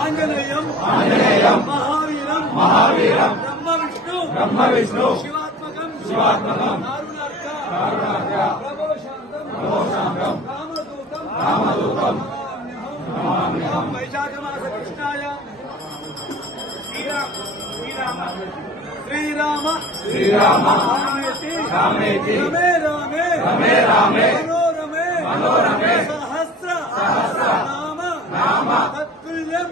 ఆంజనేయం మహావీరం బ్రహ్మ విష్ణు శివాత్మకం కారుణార్క ప్రభోశాంతం కామదూతం వైశాఖమాస కృష్ణాయ శ్రీరామ రామేతి రమే రామే మనోరమే సహస్ర నామ తత్తుల్యం